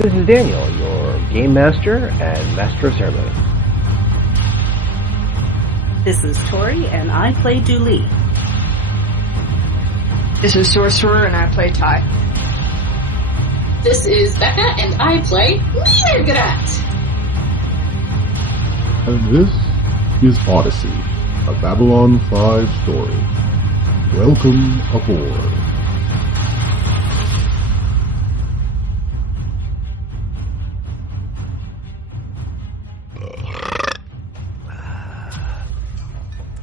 This is Daniel, your Game Master and Master of Ceremony. This is Tori, and I play Dooley. This is Sorcerer, and I play Ty. This is Becca, and I play mrrr'grr'rat. And this is Odyssey, a Babylon 5 story. Welcome aboard.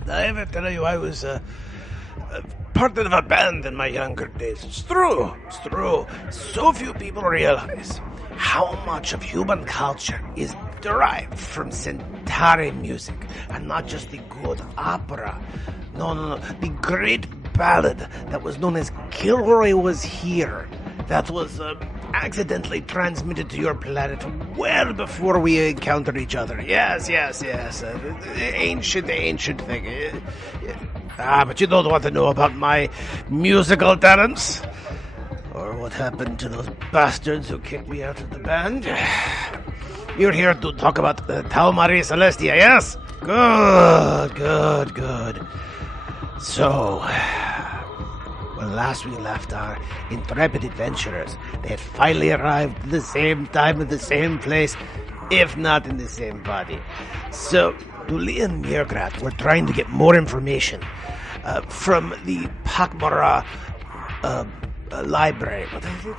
I ever tell you I was part of a band in my younger days? It's true. So few people realize how much of human culture is derived from Centauri music, and not just the good opera. No. The great ballad that was known as Kilroy Was Here, that was accidentally transmitted to your planet well before we encountered each other. Yes. Ancient thing. But you don't want to know about my musical talents? Or what happened to those bastards who kicked me out of the band? You're here to talk about Tal Marie Celestia, yes? Good. So, when last we left our intrepid adventurers, they had finally arrived at the same time at the same place, if not in the same body. So, Dooley and mrrr'grr'rat were trying to get more information from the pak'ma'ra library. What is it?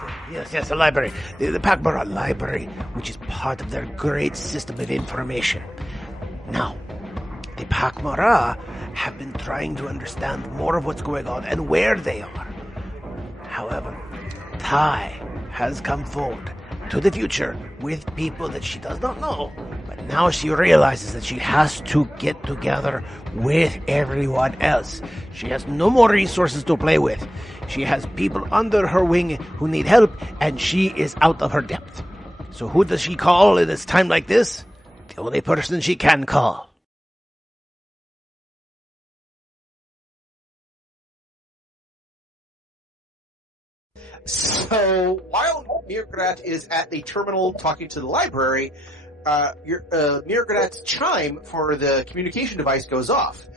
Yes, a library. The pak'ma'ra library, which is part of their great system of information. Now, the pak'ma'ra have been trying to understand more of what's going on and where they are. However, Ty has come forward to the future with people that she does not know, but now she realizes that she has to get together with everyone else. She has no more resources to play with. She has people under her wing who need help, and she is out of her depth. So who does she call in a time like this? The only person she can call. So while mrrr'grr'rat is at the terminal talking to the library, mrrr'grat's chime for the communication device goes off.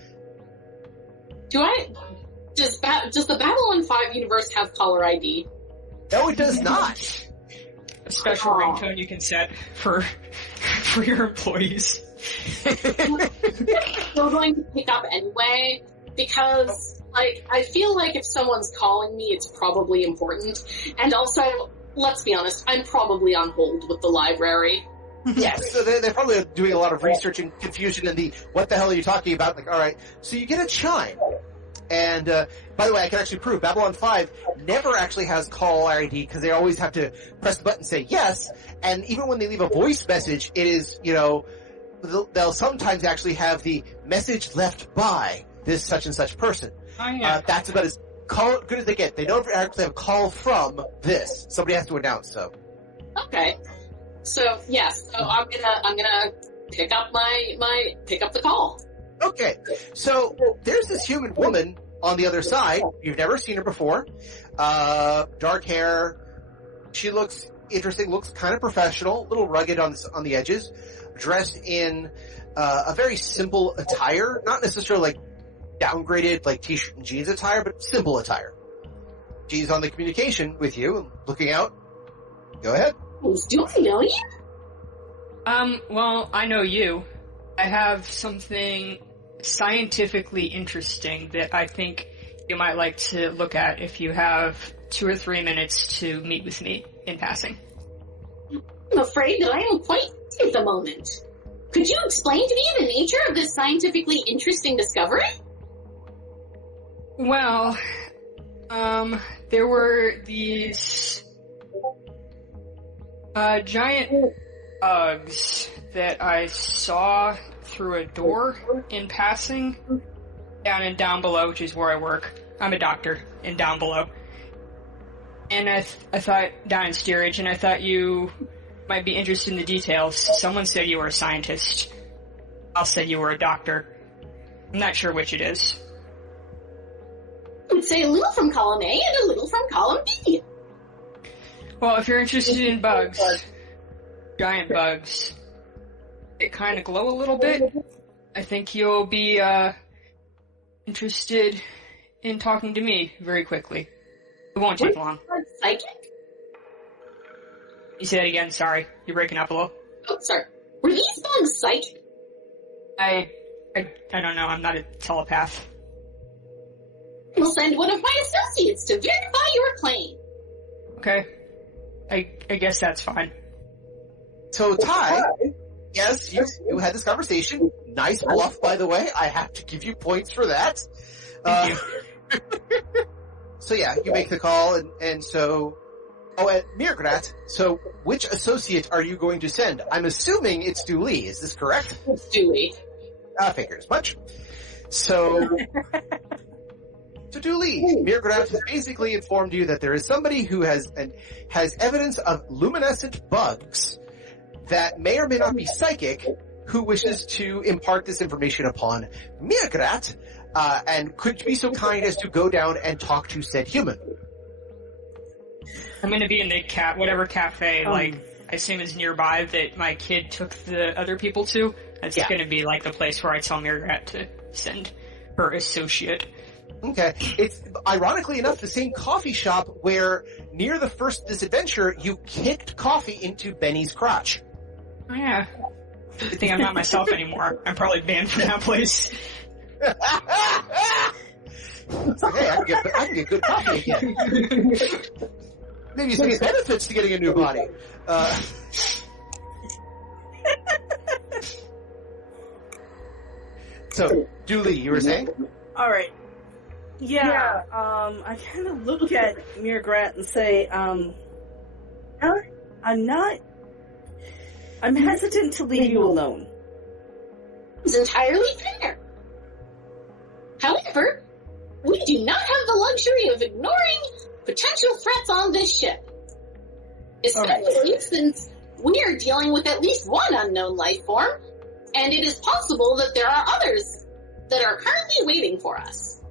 Does the Babylon 5 universe have caller ID? No, it does not. A special ringtone you can set for your employees. We're going to pick up anyway, because I feel like if someone's calling me, it's probably important. And also, let's be honest, I'm probably on hold with the library. Yes, so they're probably doing a lot of research and confusion in the, what the hell are you talking about? Like, alright, so you get a chime. And, by the way, I can actually prove Babylon 5 never actually has call ID, because they always have to press the button and say yes, and even when they leave a voice message, it is, they'll sometimes actually have the message left by this such and such person. Oh, yeah. That's about as good as they get. They don't actually have a call from this. Somebody has to announce, so. Okay. So, yes, I'm gonna pick up pick up the call. Okay. So, there's this human woman on the other side. You've never seen her before. Dark hair. She looks interesting, looks kind of professional, a little rugged on the edges, dressed in a very simple attire, not necessarily downgraded t-shirt and jeans attire, but simple attire. She's on the communication with you, looking out. Go ahead. Do I know you? Well, I know you. I have something scientifically interesting that I think you might like to look at if you have 2 or 3 minutes to meet with me in passing. I'm afraid that I am quite busy at the moment. Could you explain to me the nature of this scientifically interesting discovery? Well, there were these giant bugs that I saw through a door in passing down below, which is where I work. I'm a doctor in down below. And I thought down in steerage, and I thought you might be interested in the details. Someone said you were a scientist. I'll say you were a doctor. I'm not sure which it is. I would say a little from column A and a little from column B. Well, if you're interested in bugs, giant bugs, that kind of glow a little bit, I think you'll be interested in talking to me very quickly. It won't take long. Psychic? You say that again, sorry. You're breaking up a little. Oh, sorry. Were these bugs psychic? I don't know, I'm not a telepath. We'll send one of my associates to verify your claim. Okay. I guess that's fine. So, Ty, yes, you had this conversation. Nice bluff, by the way. I have to give you points for that. Thank you. So yeah, you make the call, and so... Oh, and mrrr'grr'rat, so which associate are you going to send? I'm assuming it's Dooley, is this correct? It's Dewey. I figured as much. So Dooley, mrrr'grr'rat has basically informed you that there is somebody who has evidence of luminescent bugs that may or may not be psychic, who wishes to impart this information upon mrrr'grr'rat, and could be so kind as to go down and talk to said human. I'm gonna be in the whatever cafe, I assume is nearby that my kid took the other people to. That's gonna be like the place where I tell mrrr'grr'rat to send her associate. Okay. It's, ironically enough, the same coffee shop where, near the first this adventure, you kicked coffee into Benny's crotch. Oh yeah. Good thing I'm not myself anymore. I'm probably banned from that place. It's like, hey, I can get good coffee again. Maybe some benefits to getting a new body. So, Dooley, you were saying? Alright. Yeah, I kind of look at mrrr'grr'rat and say, I'm hesitant to leave you alone. It's entirely fair. However, we do not have the luxury of ignoring potential threats on this ship. Especially since we are dealing with at least one unknown life form, and it is possible that there are others that are currently waiting for us.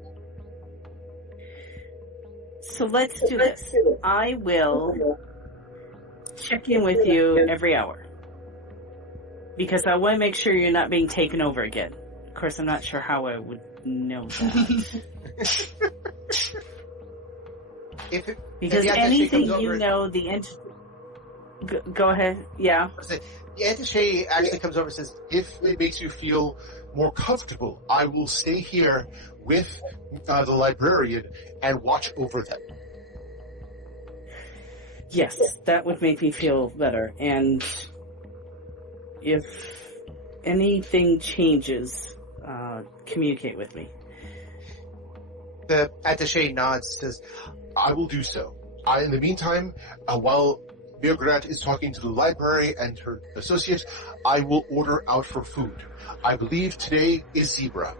So let's do this. I will check in with you every hour. Because I want to make sure you're not being taken over again. Of course, I'm not sure how I would know that. Because anything you know, go ahead. Yeah. The attaché actually comes over and says, If it makes you feel more comfortable, I will stay here with the librarian and watch over them. Yes, that would make me feel better. And if anything changes, communicate with me. The attaché nods, says, I will do so. In the meantime, while mrrr'grr'rat is talking to the library and her associate, I will order out for food. I believe today is zebra.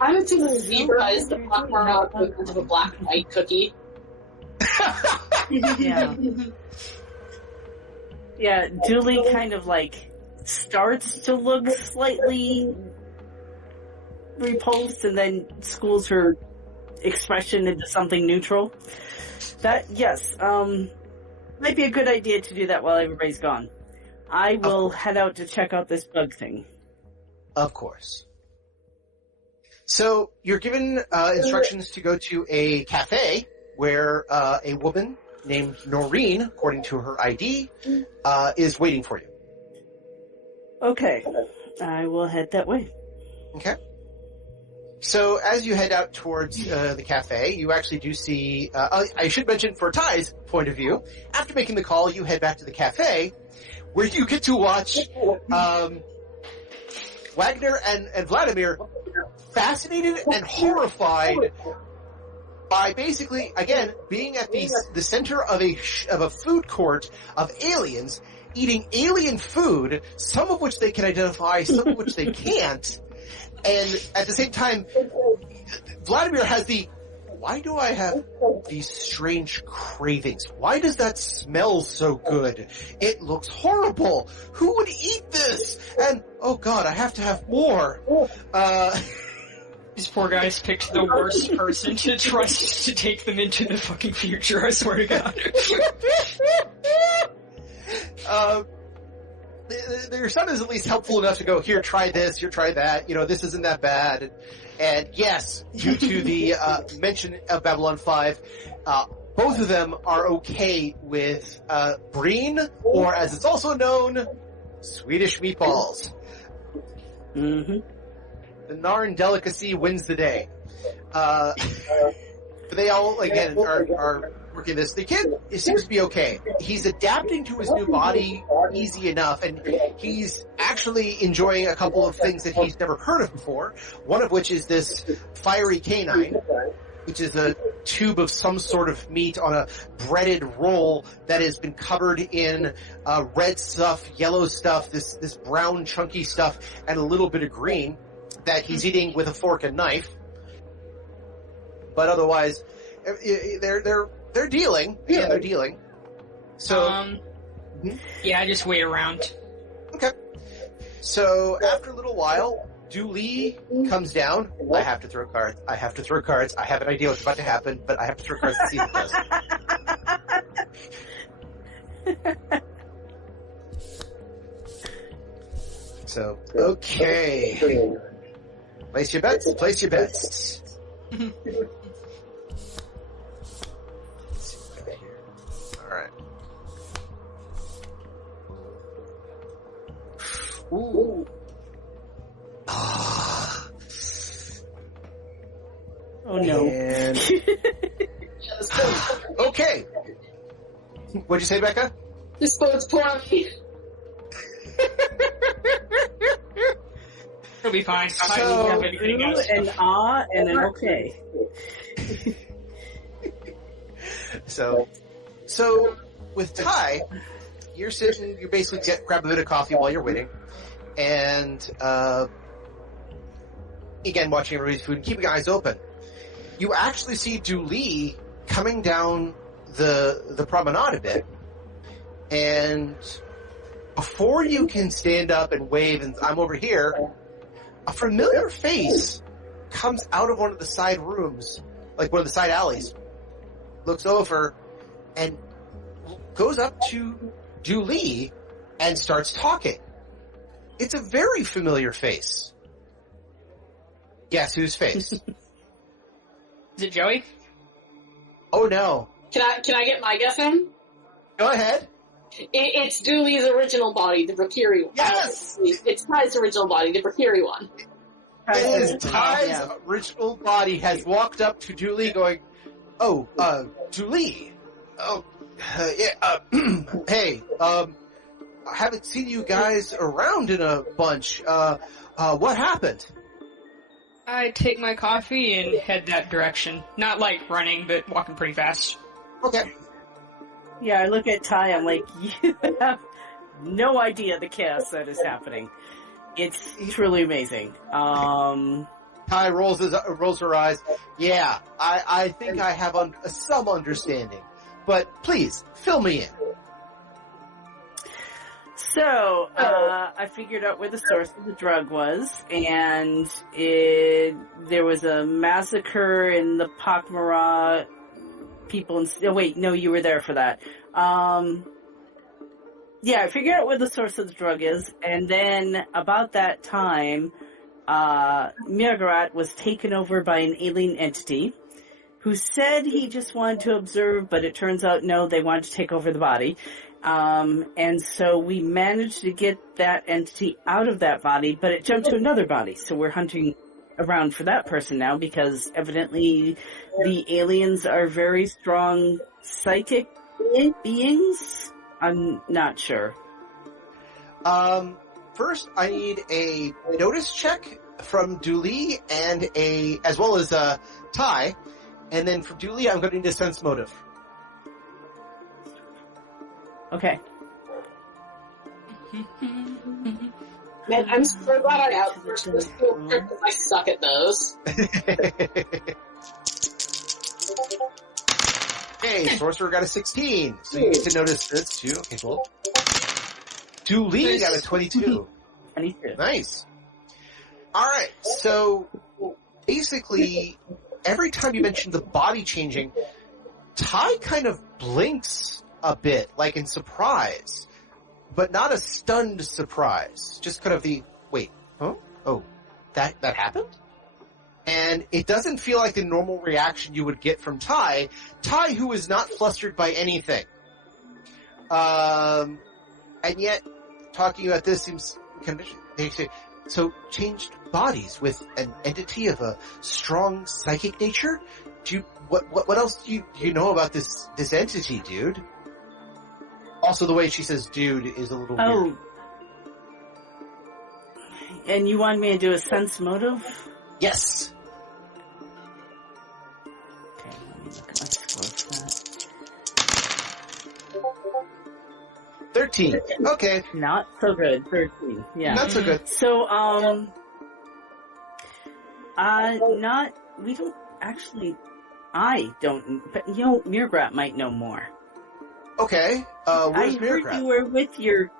I'm assuming zebra is the pak'ma'ra equivalent of a black and white cookie. Yeah. Yeah, Dooley kind of starts to look slightly repulsed and then schools her expression into something neutral. Yes, might be a good idea to do that while everybody's gone. I will head out to check out this bug thing. Of course. So, you're given instructions to go to a cafe where a woman named Noreen, according to her ID, is waiting for you. Okay. I will head that way. Okay. So, as you head out towards the cafe, you actually do see... I should mention, for Ty's point of view, after making the call, you head back to the cafe, where you get to watch Wagner and Vladimir fascinated and horrified by basically, again, being at the center of a food court of aliens, eating alien food, some of which they can identify, some of which they can't, and at the same time, Vladimir has why do I have these strange cravings? Why does that smell so good? It looks horrible. Who would eat this? And, oh god, I have to have more. These poor guys picked the worst person to trust to take them into the fucking future, I swear to God. Their son is at least helpful enough to go, here, try this, here, try that, this isn't that bad. And yes, due to the mention of Babylon 5, both of them are okay with breen, or as it's also known, Swedish meatballs. Mm-hmm. The Narn delicacy wins the day. But they all, again, are working this. The kid seems to be okay. He's adapting to his new body easy enough, and he's actually enjoying a couple of things that he's never heard of before. One of which is this fiery canine, which is a tube of some sort of meat on a breaded roll that has been covered in red stuff, yellow stuff, this brown chunky stuff, and a little bit of green that he's eating with a fork and knife. But otherwise, they're dealing. Yeah, they're dealing. So, yeah, I just wait around. Okay. So after a little while, Dooley comes down. I have to throw cards. I have an idea what's about to happen, but I have to throw cards to see if it does. So, okay. Place your bets. Alright. Ooh. Oh no. And... okay. What'd you say, Becca? This bodes poorly. It'll be fine. So, an ah and an okay. So with Ty, you're sitting, you basically grab a bit of coffee while you're waiting, and again, watching everybody's food and keeping eyes open. You actually see Dooley coming down the promenade a bit, and before you can stand up and wave and I'm over here, a familiar face comes out of one of the side rooms, like one of the side alleys, looks over, and goes up to Dooley and starts talking. It's a very familiar face. Guess whose face? Is it Joey? Oh no. Can I get my guess in? Go ahead. It's Dooley's original body, the Brakiri one. Yes! It's Ty's original body, the Brakiri one. It is Ty's original body has walked up to Dooley going, oh, Dooley. Oh, yeah, hey, I haven't seen you guys around in a bunch. What happened? I take my coffee and head that direction. Not like running, but walking pretty fast. Okay. Yeah, I look at Ty, I'm like, you have no idea the chaos that is happening. It's truly amazing. Ty rolls her eyes. Yeah, I think I have some understanding. But please, fill me in. So, I figured out where the source of the drug was, and there was a massacre in the pak'ma'ra people. Wait, no, you were there for that. Yeah, I figured out where the source of the drug is, and then about that time, mrr'grr'rat was taken over by an alien entity who said he just wanted to observe, but it turns out no, they wanted to take over the body. And so we managed to get that entity out of that body, but it jumped to another body. So we're hunting around for that person now because evidently the aliens are very strong psychic beings. I'm not sure. First, I need a notice check from Dooley and as well as Ty, and then for Dooley, I'm going to need a sense motive. Okay. Man, I'm so glad I outsourced this field trip because I suck at those. Okay, Sorcerer got a 16, so you get to notice this too. Okay, cool. Dooley got a 22. 22. Nice. Alright, so basically, every time you mention the body changing, Ty kind of blinks a bit, like in surprise, but not a stunned surprise. Just kind of the, wait, huh? Oh, that happened? And it doesn't feel like the normal reaction you would get from Ty, who is not flustered by anything. And yet, talking about this seems kind of, they say, so changed bodies with an entity of a strong psychic nature? What else do you know about this entity, dude? Also, the way she says "dude" is a little weird. And you want me to do a sense motive? Yes. Okay, let me look at my score for that. 13. Okay. Not so good. 13. Yeah. Not so good. So, we don't actually, I don't, but mrr'r'grr'rat might know more. Okay. Where's I heard mrr'r'grr'rat? you were with your,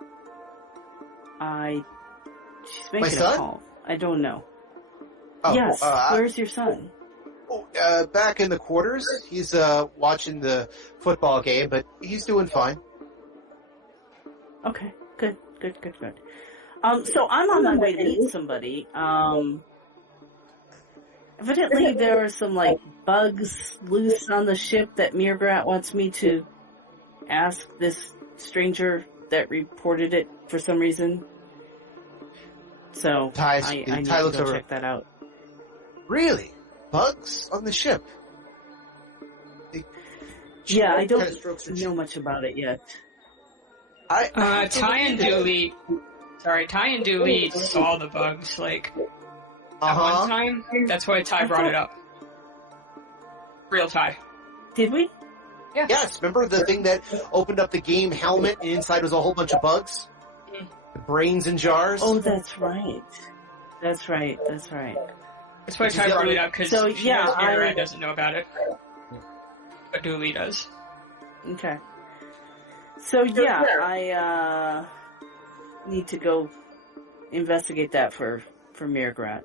she's making My a son? call. I don't know. Oh, Yes, where's your son? Back in the quarters. He's watching the football game, but he's doing fine. Okay, good. So I'm on my way to meet somebody. Evidently there are some, bugs loose on the ship that mrr'r'grr'rat wants me to ask this stranger that reported it for some reason. So, Ty I need to looks go over. check that out. Really? Bugs on the ship? Yeah, I Kind of don't strokes her know chin. much about it yet. Ty and Dooley saw the bugs, at one time. That's why Ty brought it up. Real Ty. Did we? Yeah. Yes, remember the thing that opened up the game helmet and inside was a whole bunch of bugs? The brains in jars? Oh, that's right. That's right. That's why Ty brought it up, because she knows mrr'r'rat doesn't know about it. But Dooley does. Okay. So yeah, I need to go investigate that for mrr'r'grr'rat.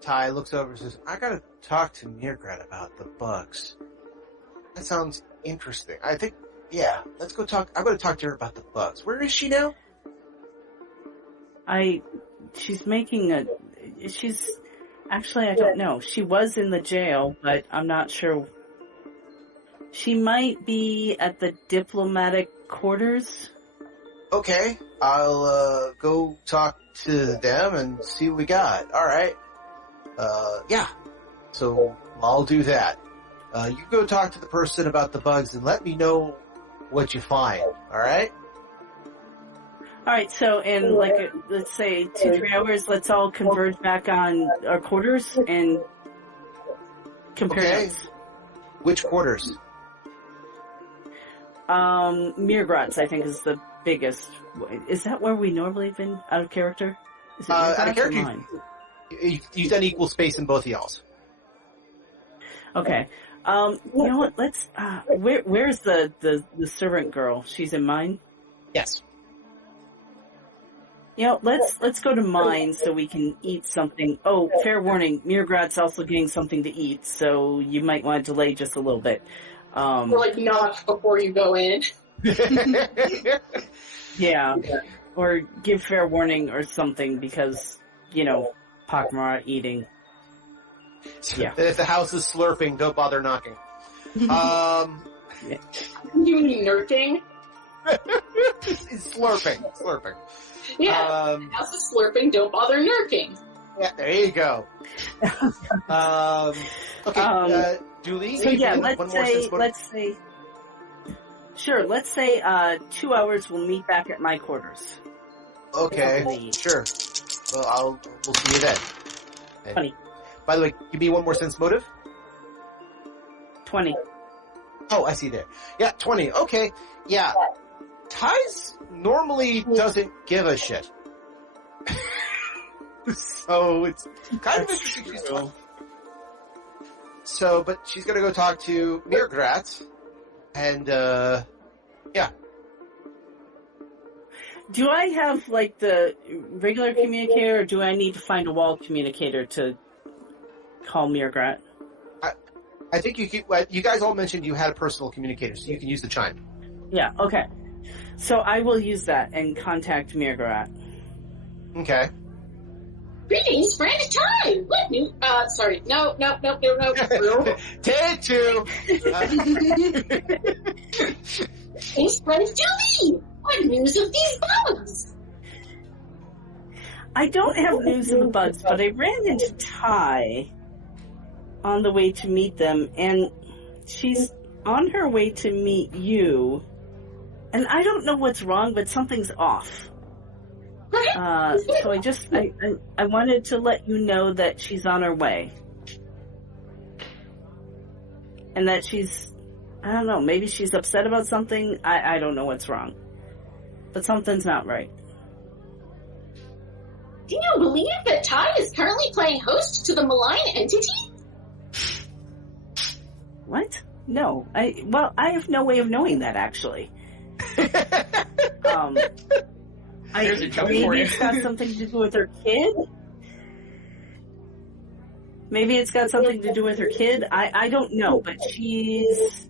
Ty looks over and says, I gotta talk to mrr'r'grr'rat about the bugs. That sounds interesting. I think, let's go talk. I'm gonna talk to her about the bugs. Where is she now? She's actually, I don't know. She was in the jail, but I'm not sure. She might be at the diplomatic quarters. Okay, I'll go talk to them and see what we got. Alright. So I'll do that. You go talk to the person about the bugs and let me know what you find. Alright? Alright, so in let's say 2-3 hours, let's all converge back on our quarters and compare Okay. notes. Which quarters? mrr'grr'rat's, I think, is the biggest. Is that where we normally have been out of character? Is it Out of mrr'grr'rat's or character, mine? you've done equal space in both of y'all's. Okay. You know what? Let's. Where's the servant girl? She's in mine. Yes. Let's go to mine so we can eat something. Oh, fair warning, mrr'grr'rat's also getting something to eat, so you might want to delay just a little bit. Or not before you go in. Yeah. Or give fair warning or something because, pak'ma'ra eating. Yeah. If the house is slurping, don't bother knocking. You mean nurking? It's slurping. Yeah. House is slurping, don't bother nurking. Yeah, there you go. Okay, Dooley, So yeah, one more sense motive? let's say 2 hours we'll meet back at my quarters. Okay, sure. Well, we'll see you then. And, 20. by the way, give me one more sense motive. 20. Oh, I see there. Yeah, 20. Okay, yeah. Ty's normally doesn't give a shit. So it's kind of interesting she's talking. So, but she's gonna go talk to mrr'r'grr'rat, and, yeah. Do I have, the regular communicator, or do I need to find a wall communicator to call mrr'grr'rat. I think you guys all mentioned you had a personal communicator, so you can use the chime. Yeah, okay. So I will use that and contact mrr'grr'rat. Okay. Greetings, friend Ty! What new, sorry, no. Take two! Greetings, friend Julie! What news of these bugs? I don't have news of the bugs, but I ran into Ty on the way to meet them, and she's on her way to meet you, and I don't know what's wrong, but something's off. So I wanted to let you know that she's on her way. And that she's, I don't know, maybe she's upset about something. I don't know what's wrong. But something's not right. Do you believe that Ty is currently playing host to the malign entity? What? No. I have no way of knowing that, actually. There's a joke maybe for you. it's got something to do with her kid? Maybe it's got something to do with her kid? I don't know, but she's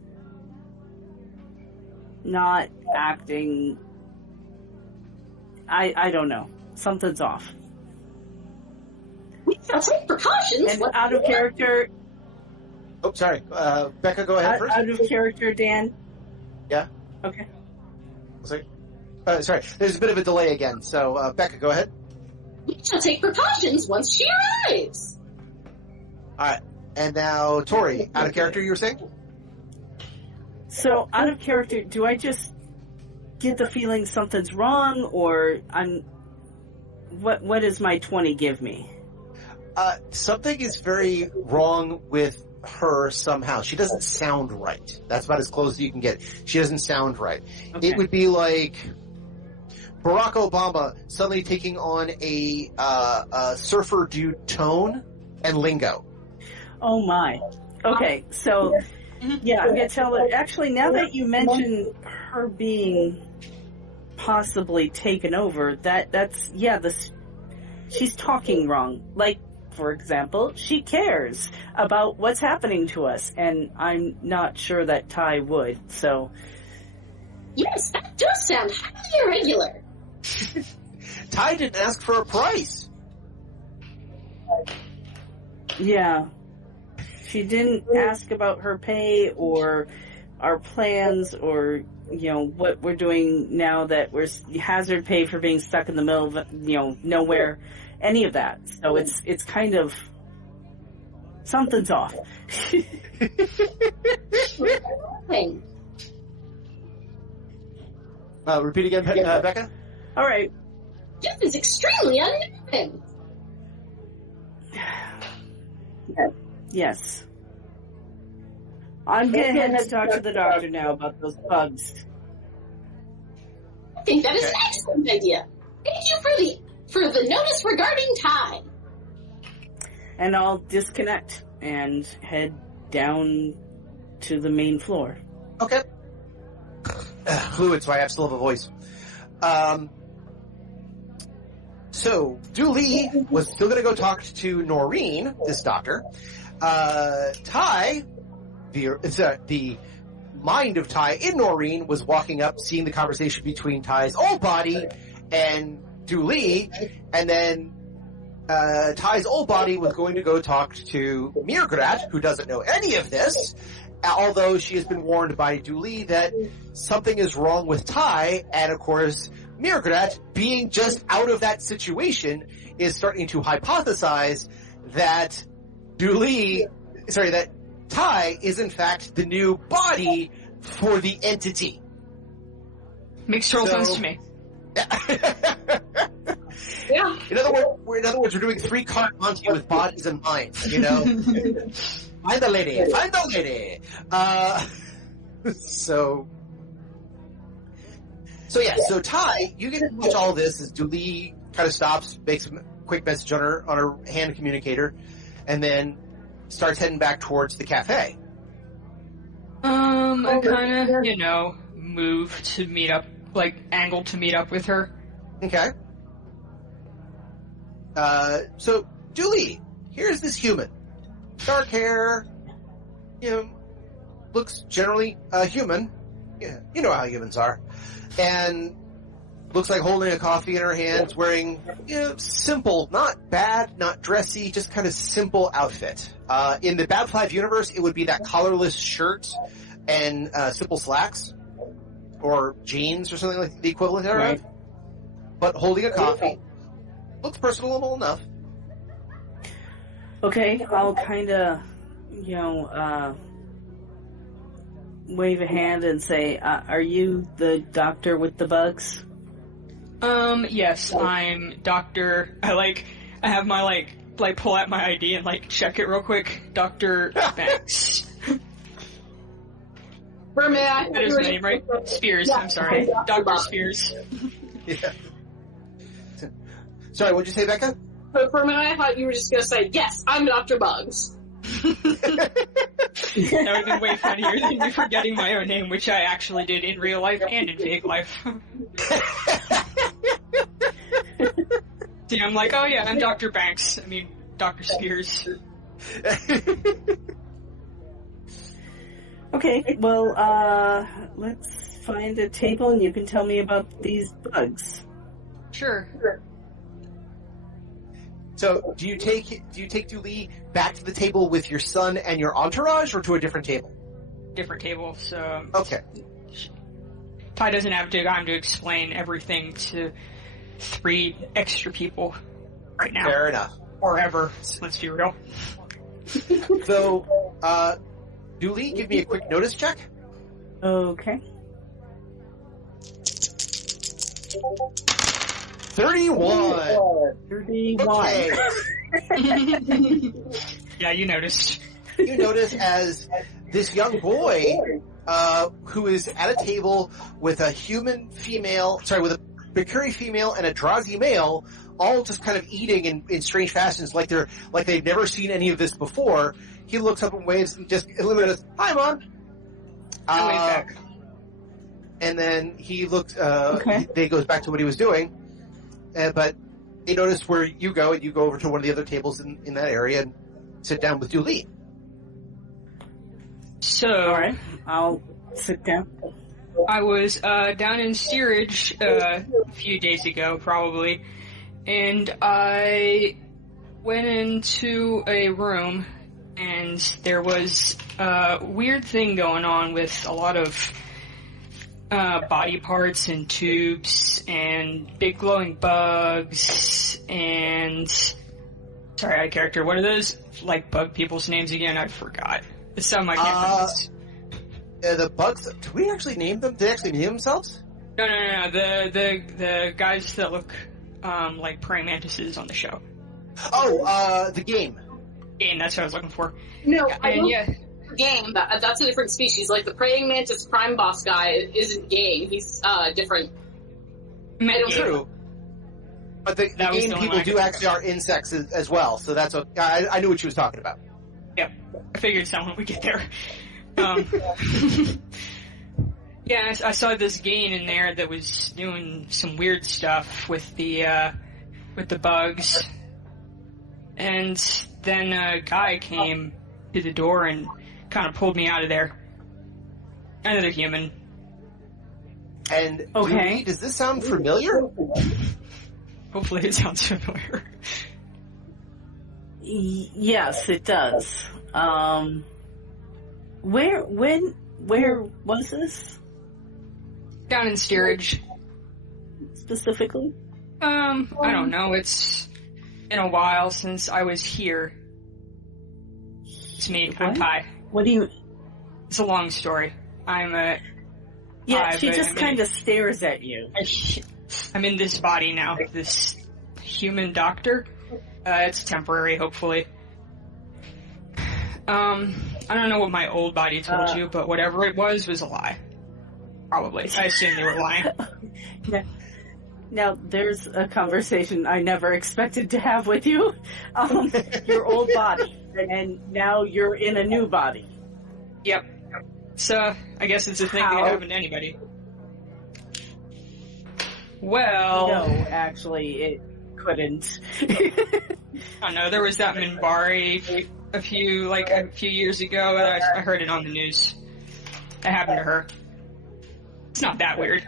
not acting... I don't know. Something's off. We shall take precautions. And out of character... Oh, sorry. Becca, go ahead first. Out of character, Dan? Yeah? Okay. Sorry, there's a bit of a delay again, so Becca, go ahead. We shall take precautions once she arrives. Alright, and now Tori, out of character you were saying? So, out of character, do I just get the feeling something's wrong, or what does my 20 give me? Something is very wrong with her somehow. She doesn't sound right. That's about as close as you can get. She doesn't sound right. Okay. It would be like Barack Obama suddenly taking on a surfer dude tone and lingo. Oh my. Okay, so yeah, I'm gonna tell her. Actually, now that you mention her being possibly taken over, she's talking wrong. Like, for example, she cares about what's happening to us, and I'm not sure that Ty would, so... Yes, that does sound highly irregular. Ty didn't ask for a price. Yeah. She didn't ask about her pay or our plans or, what we're doing now that we're hazard pay for being stuck in the middle of, nowhere. Any of that. So it's kind of something's off. Repeat again, Becca? All right. This is extremely unnerving. Yes. I'm gonna head to talk to the doctor now about those bugs. I think that is an excellent idea. Thank you for the notice regarding Ty. And I'll disconnect and head down to the main floor. Okay. Fluid, so I still have a voice. So, Dooley was still going to go talk to Noreen, this doctor. Ty, the mind of Ty in Noreen was walking up, seeing the conversation between Ty's old body and Dooley, and then Ty's old body was going to go talk to mrr'grr'rat, who doesn't know any of this, although she has been warned by Dooley that something is wrong with Ty, and of course, mrr'grr'rat, being just out of that situation, is starting to hypothesize that that Ty is in fact the new body for the entity. Makes total sense to me. Yeah. In other words, we're doing 3-card Monty with bodies and minds, Find the lady. So Ty, you get to watch all this as Dooley kind of stops, makes a quick message on her hand communicator, and then starts heading back towards the cafe. I kind of, move to meet up, angle to meet up with her. Okay. So, Dooley, here's this human. dark hair, looks generally human. Yeah, you know how humans are. And looks like holding a coffee in her hands, wearing simple, not bad, not dressy, just kind of simple outfit. In the Bad 5 universe, it would be that collarless shirt and simple slacks, or jeans, or something like the equivalent thereof. Right. But holding a coffee, looks personable enough. Okay, I'll kind of, wave a hand and say, are you the doctor with the bugs? Yes, I'm Dr. I have my, pull out my ID and, check it real quick. Dr. Banks. Where may I? That is his name, right? Spears, I'm sorry. Dr. Spears. Yeah. Sorry, what'd you say, Becca? But for a minute I thought you were just going to say, yes, I'm Dr. Bugs. That would have been way funnier than me forgetting my own name, which I actually did in real life and in fake life. See, I'm like, oh yeah, I'm Dr. Banks. I mean, Dr. Spears. Okay, well, let's find a table and you can tell me about these bugs. Sure. So, do you take Dooley back to the table with your son and your entourage, or to a different table? Different table, so... Okay. Ty doesn't have time to explain everything to 3 extra people right now. Fair enough. Or ever, let's be real. So, Dooley, give me a quick notice check. Okay. 31. 31. Okay. Yeah, you noticed. You notice as this young boy, who is at a table with a human female, with a Bakuri female and a Drazi male, all just kind of eating in strange fashions, like they've never seen any of this before. He looks up and waves and just illuminates, "Hi, Mom." I wave back. And then he looks. Okay. He goes back to what he was doing, but they notice where you go, and you go over to one of the other tables in that area and sit down with Dooley. So, alright, I'll sit down. I was down in steerage a few days ago, probably, and I went into a room, and there was a weird thing going on with a lot of body parts and tubes and big glowing bugs and... Sorry, out of character. What are those, bug people's names again? I forgot. It's some I can't pronounce. The bugs, do we actually name them? Did they actually name themselves? No. The guys that look like praying mantises on the show. Oh, the game. Game, that's what I was looking for. No, yeah. Game, that's a different species. Like the praying mantis crime boss guy isn't game. He's different. True. But the game people do actually are insects as well, so that's what I knew what she was talking about. Yep. I figured so when we get there. Yeah, I saw this game in there that was doing some weird stuff with the bugs. And then a guy came to the door and kind of pulled me out of there. Another human. And okay. Does this sound familiar? Hopefully it sounds familiar. Yes, it does. Where was this? Down in steerage. Specifically? I don't know. It's been a while since I was here. It's me. What? I'm Ty. What do you... It's a long story. Yeah, she just kind of stares at you. I'm in this body now, this human doctor. It's temporary, hopefully. I don't know what my old body told you, but whatever it was a lie. Probably. I assume they were lying. Now, there's a conversation I never expected to have with you. Your old body, and now you're in a new body. Yep. So, I guess it's a thing that can happen to anybody. Well... No, actually, it couldn't. I don't know, there was that Minbari a few years ago, and I heard it on the news. It happened to her. It's not that weird.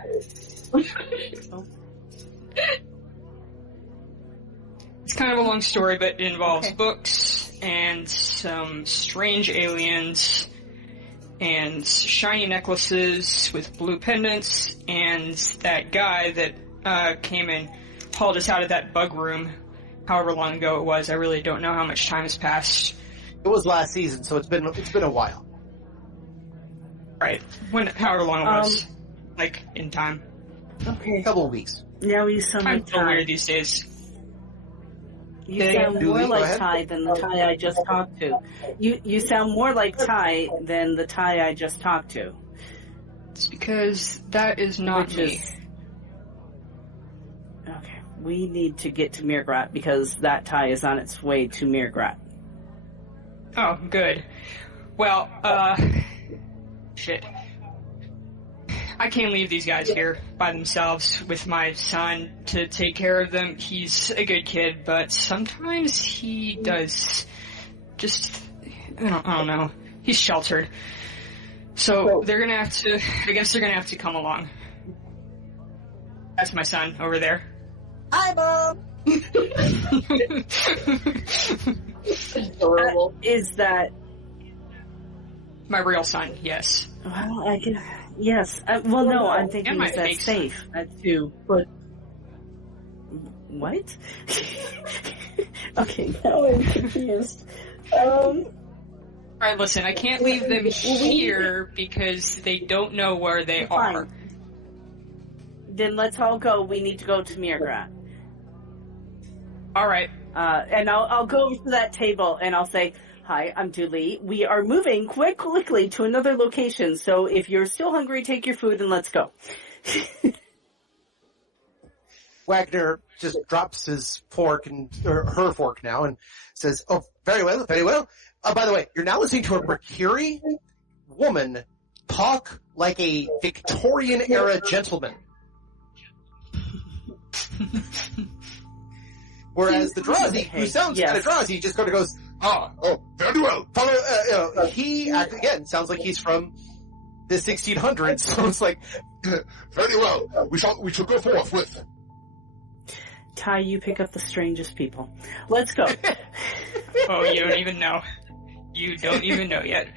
It's kind of a long story, but it involves books and some strange aliens and shiny necklaces with blue pendants and that guy that came and hauled us out of that bug room however long ago it was. I really don't know how much time has passed. It was last season, so it's been a while. Right. However long it was. Like, in time. Okay. A couple of weeks. Now you sound I'm like so Ty. weird these days. You sound more Go like ahead. Ty than the Ty I just talked to. You sound more like Ty than the Ty I just talked to. It's because that is not Which me. is... Okay. We need to get to mrr'r'grr'rat because that Ty is on its way to mrr'r'grr'rat. Oh, good. Well, shit. I can't leave these guys here by themselves with my son to take care of them. He's a good kid, but sometimes he does just, I don't know. He's sheltered. So I guess they're gonna have to come along. That's my son over there. Hi, Mom! Adorable. Is that... My real son, yes. Well, I can... Yes. Well, no, I'm thinking And my is that fake safe to put... What? Okay, now I'm confused. Alright, listen, I can't leave them here because they don't know where they are. Fine. Then let's all go. We need to go to mrr'r'grat. Alright. And I'll go over to that table and I'll say, "Hi, I'm Dooley. We are moving quite quickly to another location, so if you're still hungry, take your food and let's go." Wagner just drops his fork or her fork now and says, "Oh, very well, very well. By the way, you're now listening to a Mercury woman talk like a Victorian-era gentleman. Whereas the Drazi, who sounds kind of Drazi, just kind of goes, very well. follow, he, again, sounds like he's from the 1600s, so it's like, Very well. We shall go forthwith. Ty, you pick up the strangest people. Let's go. Oh, you don't even know. You don't even know yet.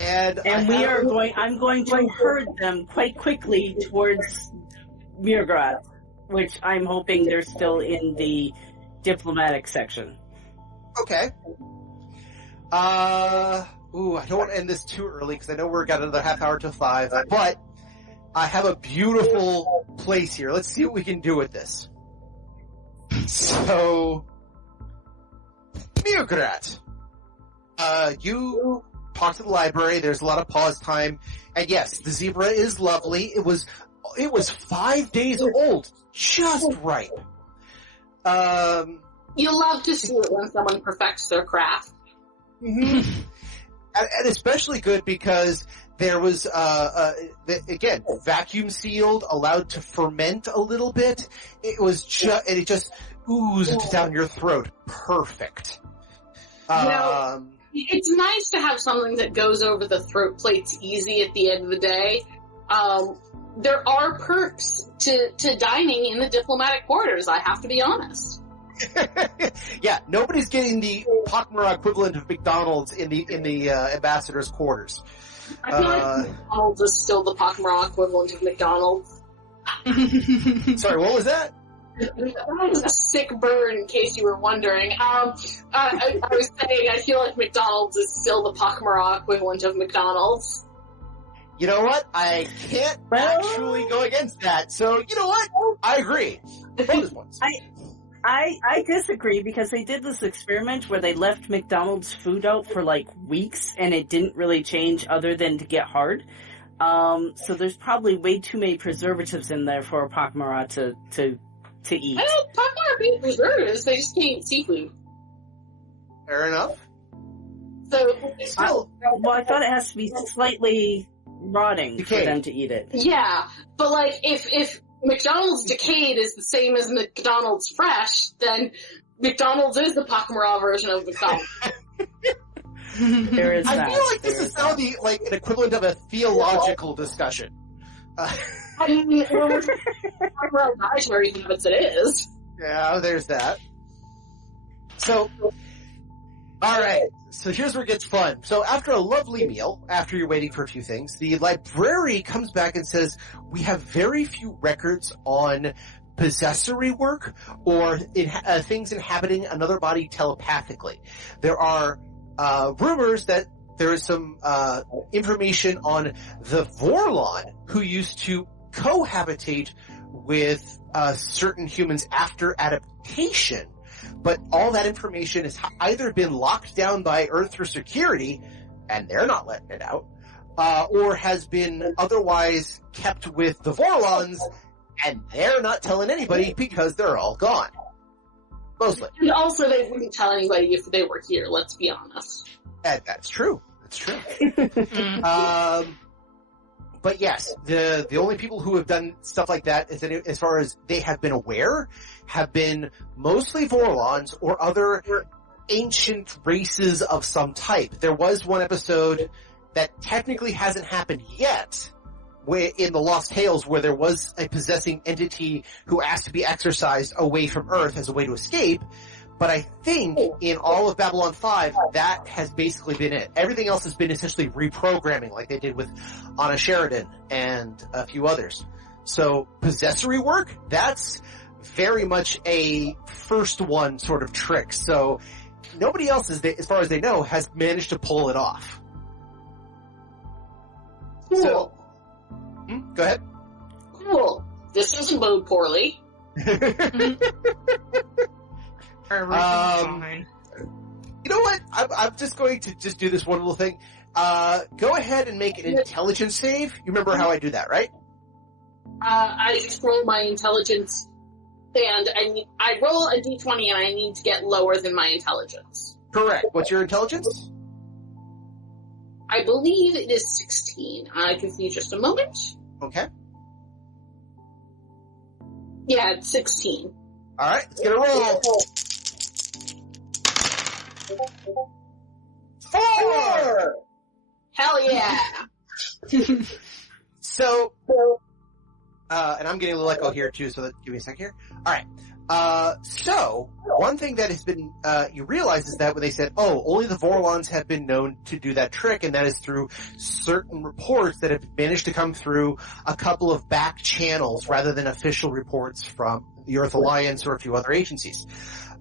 and I'm going to herd them quite quickly towards mrr'r'grat, which I'm hoping they're still in the diplomatic section. Okay. I don't want to end this too early because I know we've got another half hour till 5, but I have a beautiful place here. Let's see what we can do with this. So, mrr'r'grat, you talk to the library. There's a lot of pause time, and yes, the zebra is lovely. It was 5 days old, just right. You love to see it when someone perfects their craft. Mm-hmm. And especially good because there was, again, vacuum sealed, allowed to ferment a little bit. It was and it just oozed down your throat. Perfect. It's nice to have something that goes over the throat plates easy at the end of the day. There are perks to dining in the diplomatic quarters, I have to be honest. Yeah, nobody's getting the pak'ma'ra equivalent of McDonald's in the ambassador's quarters. I feel like McDonald's is still the pak'ma'ra equivalent of McDonald's. Sorry, what was that? That was a sick burn, in case you were wondering. I was saying I feel like McDonald's is still the pak'ma'ra equivalent of McDonald's. You know what? I can't actually go against that. So, you know what? I agree. Bonus points. I disagree because they did this experiment where they left McDonald's food out for like weeks and it didn't really change other than to get hard. So there's probably way too many preservatives in there for a pak'ma'ra to eat. I don't pak'ma'ra being preservatives, they just can't eat seafood. Fair enough. So, I thought it has to be slightly rotting for them to eat it. Yeah, but like if McDonald's decayed is the same as McDonald's fresh, then McDonald's is the pak'ma'ra version of McDonald's. There is that. I feel like this is now the like an equivalent of a theological discussion. I mean, pak'ma'ra dietary habits it is. Yeah, there's that. So, alright, so here's where it gets fun. So after a lovely meal, after you're waiting for a few things, the librarian comes back and says, we have very few records on possessory work or things inhabiting another body telepathically. There are rumors that there is some information on the Vorlon who used to cohabitate with certain humans after adaptation, but all that information has either been locked down by Earth through security, and they're not letting it out, or has been otherwise kept with the Vorlons, and they're not telling anybody because they're all gone. Mostly. And also, they wouldn't tell anybody if they were here, let's be honest. And that's true. That's true. But yes, the only people who have done stuff like that, as far as they have been aware, have been mostly Vorlons or other ancient races of some type. There was one episode that technically hasn't happened yet, in the Lost Tales, where there was a possessing entity who asked to be exorcised away from Earth as a way to escape. But I think in all of Babylon 5, that has basically been it. Everything else has been essentially reprogramming, like they did with Anna Sheridan and a few others. So possessory work, that's very much a first one sort of trick. So nobody else, as far as they know, has managed to pull it off. Cool. So, go ahead. Cool. This doesn't bode poorly. Fine. You know what? I'm just going to just do this one little thing. Go ahead and make an intelligence save. You remember how I do that, right? I just roll my intelligence, and I roll a d20, and I need to get lower than my intelligence. Correct. What's your intelligence? I believe it is 16. Give me just a moment. Okay. Yeah, it's 16. Alright, let's get a roll. 4! Hell yeah! So, and I'm getting a little echo here too, so give me a sec here. Alright. So, one thing that has been, you realize is that when they said, only the Vorlons have been known to do that trick, and that is through certain reports that have managed to come through a couple of back channels rather than official reports from the Earth Alliance or a few other agencies.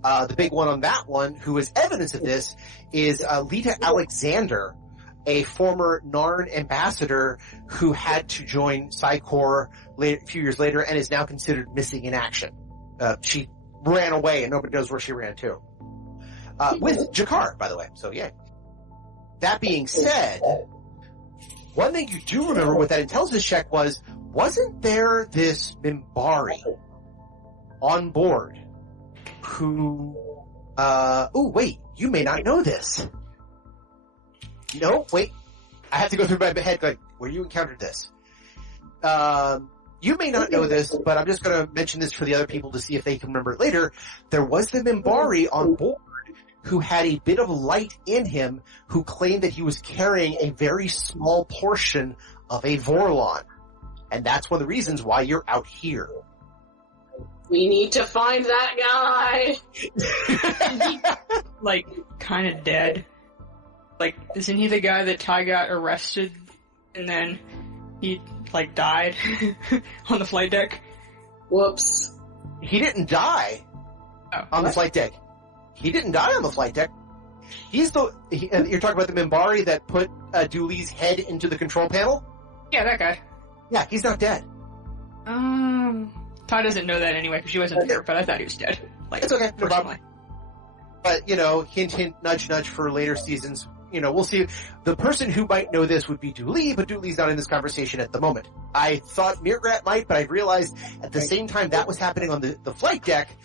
The big one on that one, who is evidence of this, is Lita Alexander, a former Narn ambassador who had to join Psy-Corps a few years later and is now considered missing in action. She ran away and nobody knows where she ran to. With Jakar, by the way, so yeah. That being said, one thing you do remember with that intelligence check wasn't there this Mimbari on board who, wait, you may not know this. No, wait, I have to go through my head like, where you encountered this. You may not know this, but I'm just going to mention this for the other people to see if they can remember it later. There was the Mimbari on board who had a bit of light in him who claimed that he was carrying a very small portion of a Vorlon. And that's one of the reasons why you're out here. We need to find that guy! Like, kind of dead. Like, isn't he the guy that Ty got arrested and then he, like, died on the flight deck? Whoops. He didn't die on the flight deck. He didn't die on the flight deck. You're talking about the Mimbari that put Dooley's head into the control panel? Yeah, that guy. Yeah, he's not dead. Ty doesn't know that anyway because she wasn't there, but I thought he was dead. Like, it's okay, no problem. personally. But, hint, hint, nudge, nudge for later seasons. We'll see. The person who might know this would be Dooley, but Dooley's not in this conversation at the moment. I thought mrr'grr'rat might, but I realized at the same time that was happening on the flight deck,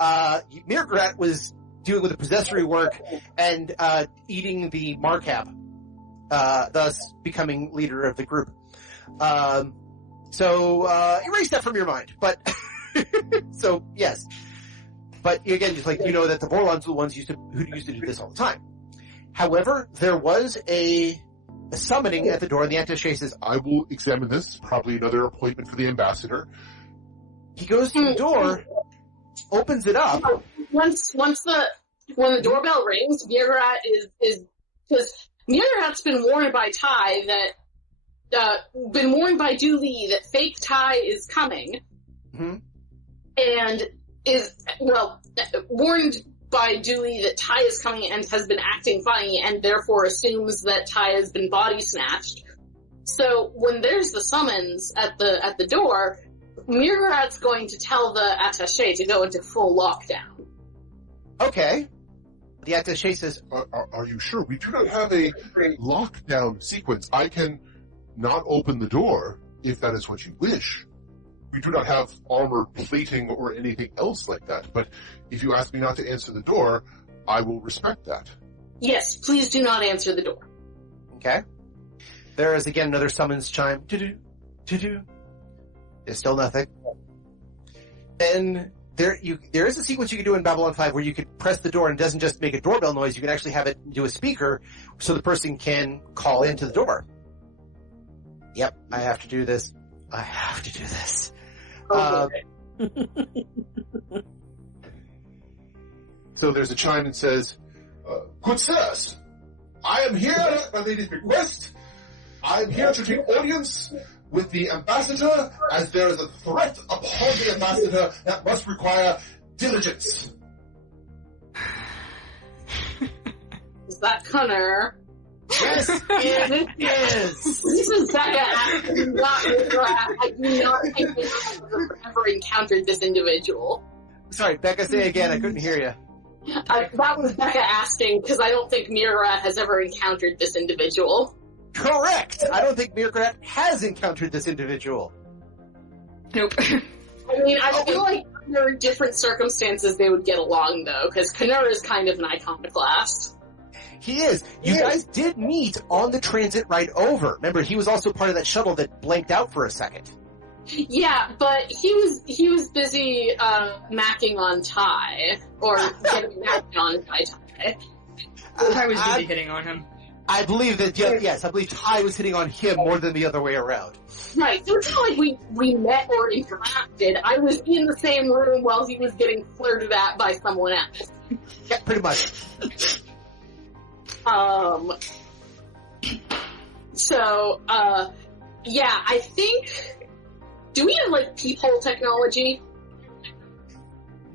mrr'grr'rat was dealing with the possessory work and eating the Marcap, thus becoming leader of the group. So, erase that from your mind. But, so, yes. But again, just like, you know that the Vorlons are the ones who used to do this all the time. However, there was a summoning at the door, and the attaché says, I will examine this. Probably another appointment for the ambassador. he goes to the door, opens it up. When the doorbell rings, mrr'grr'rat is because mrr'gr'rat's been warned by Ty been warned by Dooley that fake Ty is coming, and warned by Dooley that Ty is coming and has been acting funny, and therefore assumes that Ty has been body snatched. So when there's the summons at the door, mrr'gr'rat's going to tell the attaché to go into full lockdown. Okay. The attaché says, Are you sure? We do not have a lockdown sequence. I can not open the door if that is what you wish. We do not have armor plating or anything else like that. But if you ask me not to answer the door, I will respect that. Yes, please do not answer the door. okay. There is again another summons chime. To-do, to-do. There's still nothing. Then there is a sequence you can do in Babylon 5 where you could press the door and it doesn't just make a doorbell noise, you can actually have it do a speaker so the person can call into the door. Yep, I have to do this. I have to do this. So there's a chime that says, Good sirs, I am here at my lady's request. I am here to take audience with the ambassador, as there is a threat upon the ambassador that must require diligence. Is that Connor? Yes, it is! This is Becca asking, not mrr'grr'rat. I do not think we have ever encountered this individual. Sorry, Becca, say again, I couldn't hear you. That was Becca asking, because I don't think mrr'gr'rat has ever encountered this individual. Correct! I don't think mrr'grr'rat has encountered this individual. Nope. I mean, I feel like under different circumstances they would get along, though, because Connor is kind of an iconoclast. He is. You guys did meet on the transit ride over. Remember, he was also part of that shuttle that blanked out for a second. Yeah, but he was busy macking on Ty, or getting macked on by Ty. I was busy hitting on him. I believe that, yes, I believe Ty was hitting on him more than the other way around. Right, so it's not like we met or interacted. I was in the same room while he was getting flirted at by someone else. Yeah, pretty much. Yeah, I think... Do we have, like, peephole technology?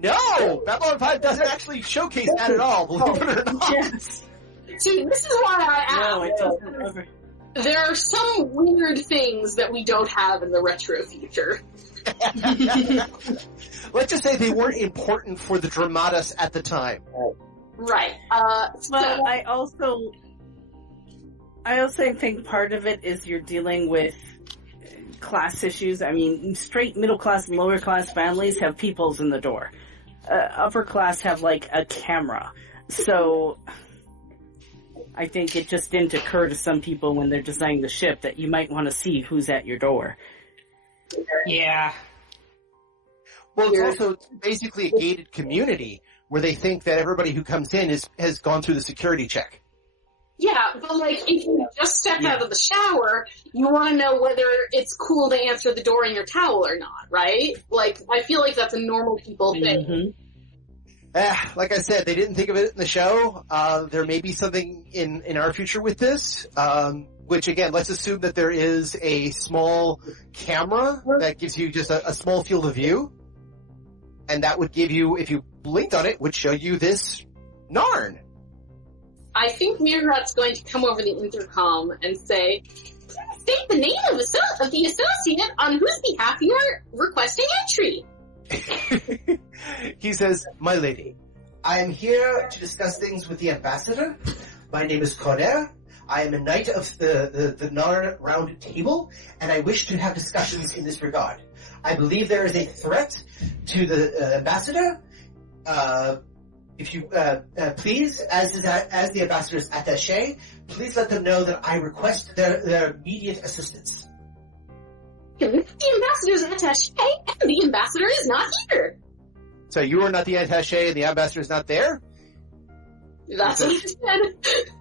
No! Babylon 5 doesn't actually showcase that at all, believe it or not. Yes. See, this is why I asked. No, it doesn't ever. There are some weird things that we don't have in the retro future. Let's just say they weren't important for the dramatis at the time. Right. Well, I also think part of it is you're dealing with class issues. I mean, straight middle class and lower class families have peepholes in the door. Upper class have like a camera. So I think it just didn't occur to some people when they're designing the ship that you might want to see who's at your door. Yeah. Well, it's also basically a gated community where they think that everybody who comes in has gone through the security check. Yeah, but like, if you just step out of the shower, you want to know whether it's cool to answer the door in your towel or not, right? Like, I feel like that's a normal people thing. Like I said, they didn't think of it in the show. There may be something in our future with this, which again, let's assume that there is a small camera that gives you just a small field of view. And that would give you, if you blinked on it, would show you this Narn. I think mrr'gr'rat's going to come over the intercom and say, state the name of the associate on whose behalf you are requesting entry. He says, my lady, I am here to discuss things with the ambassador. My name is Connor. I am a knight of the Narn Round Table, and I wish to have discussions in this regard. I believe there is a threat to the ambassador. If you please, as the ambassador's attaché, please let them know that I request their immediate assistance. The ambassador's attaché, and the ambassador is not here. So you are not the attaché and the ambassador is not there? That's what I said.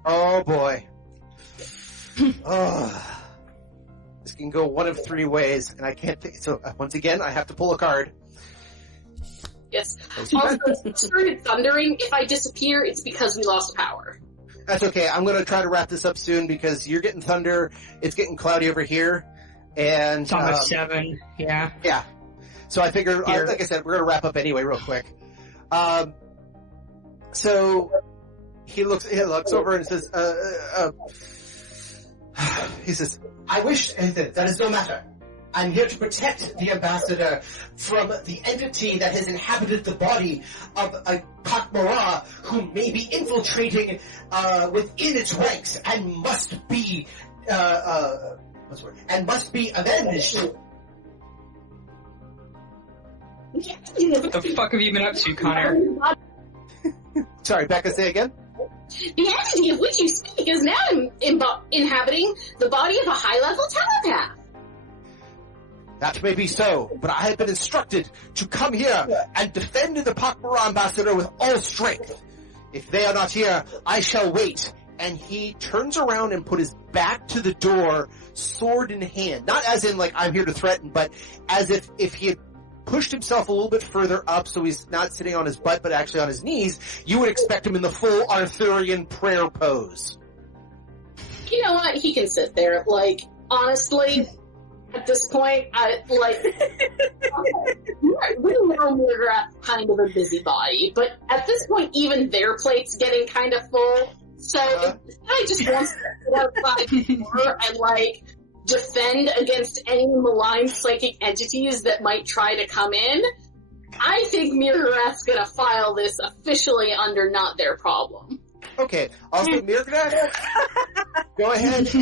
Oh boy. Oh. This can go one of three ways, and I can't think. So once again, I have to pull a card. Yes. Also, it started thundering. If I disappear, it's because we lost power. That's okay. I'm going to try to wrap this up soon because you're getting thunder. It's getting cloudy over here. And It's almost 7, yeah. Yeah. So I figure, like I said, we're going to wrap up anyway real quick. So he looks over and says, he says, I wish that is no matter. I'm here to protect the ambassador from the entity that has inhabited the body of a pak'ma'ra who may be infiltrating within its ranks and must be avenged. What the fuck have you been up to, Connor? Sorry, Becca, say again? The entity of which you speak is now inhabiting the body of a high-level telepath. That may be so, but I have been instructed to come here and defend the pak'ma'ra ambassador with all strength. If they are not here, I shall wait. And he turns around and put his back to the door, sword in hand. Not as in, like, I'm here to threaten, but as if he had pushed himself a little bit further up so he's not sitting on his butt, but actually on his knees, you would expect him in the full Arthurian prayer pose. You know what? He can sit there. Like, honestly... At this point, we know mrrr'grr'rat kind of a busybody, but at this point, even their plate's getting kind of full. So I just want to sit outside the door and defend against any malign psychic entities that might try to come in. I think mrrr'grat's gonna file this officially under not their problem. Okay, also mrrr'grat, go ahead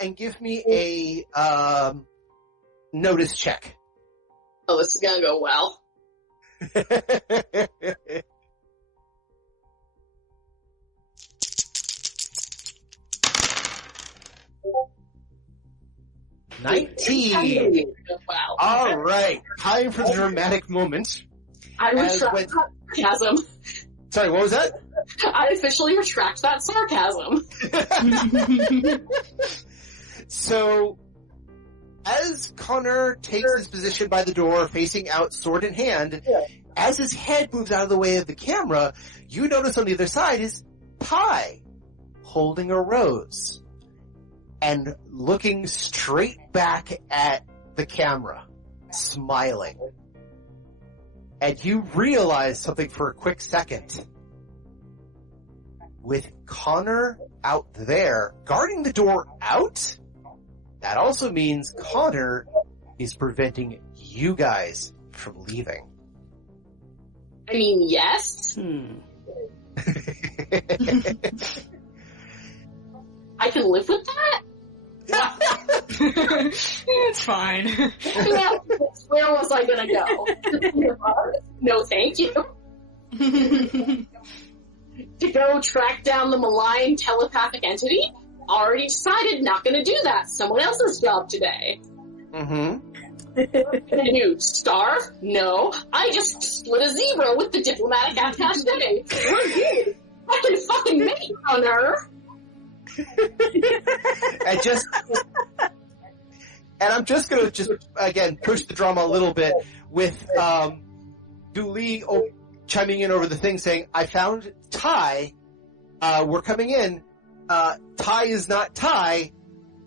and give me a notice check. Oh, this is gonna go well. 19. Wow. All right, time for the dramatic moment. I retract that sarcasm. Sorry, what was that? I officially retract that sarcasm. So, as Connor takes his position by the door, facing out, sword in hand, as his head moves out of the way of the camera, you notice on the other side is Pi, holding a rose, and looking straight back at the camera, smiling. And you realize something for a quick second. With Connor out there, guarding the door out, that also means Connor is preventing you guys from leaving. I mean, yes. I can live with that? It's fine. Yeah, where was I gonna go? No, thank you. To go track down the malign telepathic entity? Already decided not gonna do that. Someone else's job today. You starve? No. I just split a zebra with the diplomatic attaché. We're good. I can fucking make on her. And I'm just gonna again push the drama a little bit with Dooley chiming in over the thing saying, I found Ty, we're coming in, Ty is not Ty,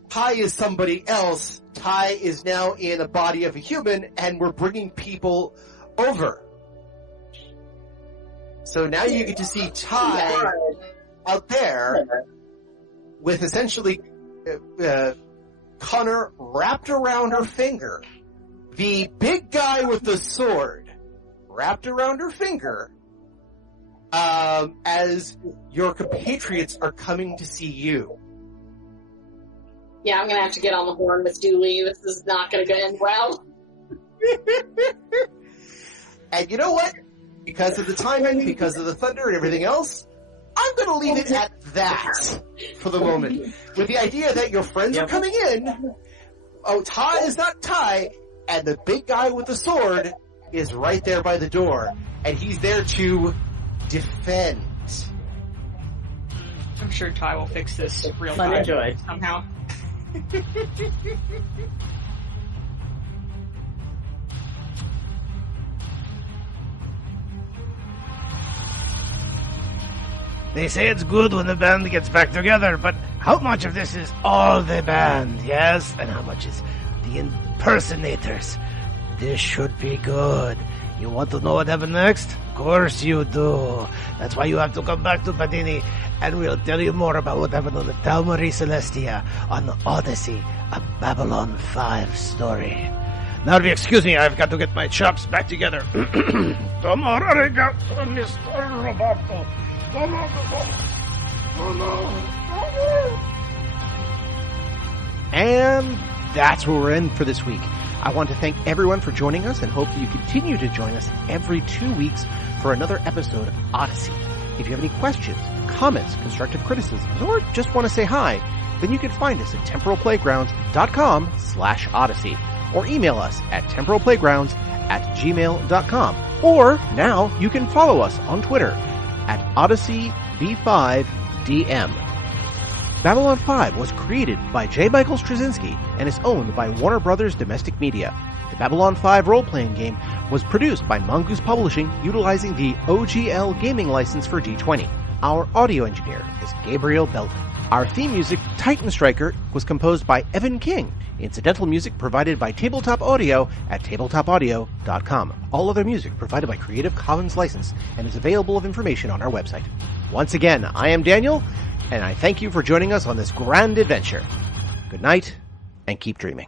Ty is somebody else, Ty is now in a body of a human, and we're bringing people over. So now you get to see Ty out there with essentially Connor wrapped around her finger. The big guy with the sword wrapped around her finger as your compatriots are coming to see you. Yeah, I'm gonna have to get on the horn with Dooley. This is not gonna end well. And you know what? Because of the timing, because of the thunder and everything else, I'm going to leave it at that for the moment. With the idea that your friends are coming in, Ty is not Ty, and the big guy with the sword is right there by the door, and he's there to defend. I'm sure Ty will fix this real Fun time and joy. somehow. They say it's good when the band gets back together, but how much of this is all the band, yes? And how much is the impersonators? This should be good. You want to know what happened next? Of course you do. That's why you have to come back to Padini, and we'll tell you more about what happened on the Tau Marie Celestia on the Odyssey, a Babylon 5 story. Now, if you excuse me, I've got to get my chops back together. Mr. Roberto. And that's where we're in for this week. I want to thank everyone for joining us and hope that you continue to join us every 2 weeks for another episode of Odyssey. If you have any questions, comments, constructive criticisms, or just want to say hi, then you can find us at temporalplaygrounds.com/Odyssey or email us at temporalplaygrounds@gmail.com. Or now you can follow us on Twitter at OdysseyB5DM. Babylon 5 was created by J. Michael Straczynski and is owned by Warner Brothers Domestic Media. The Babylon 5 role-playing game was produced by Mongoose Publishing utilizing the OGL gaming license for D20. Our audio engineer is Gabriel Belton. Our theme music, Titan Striker, was composed by Evan King. Incidental music provided by Tabletop Audio at tabletopaudio.com. All other music provided by Creative Commons license and is available of information on our website. Once again, I am Daniel, and I thank you for joining us on this grand adventure. Good night, and keep dreaming.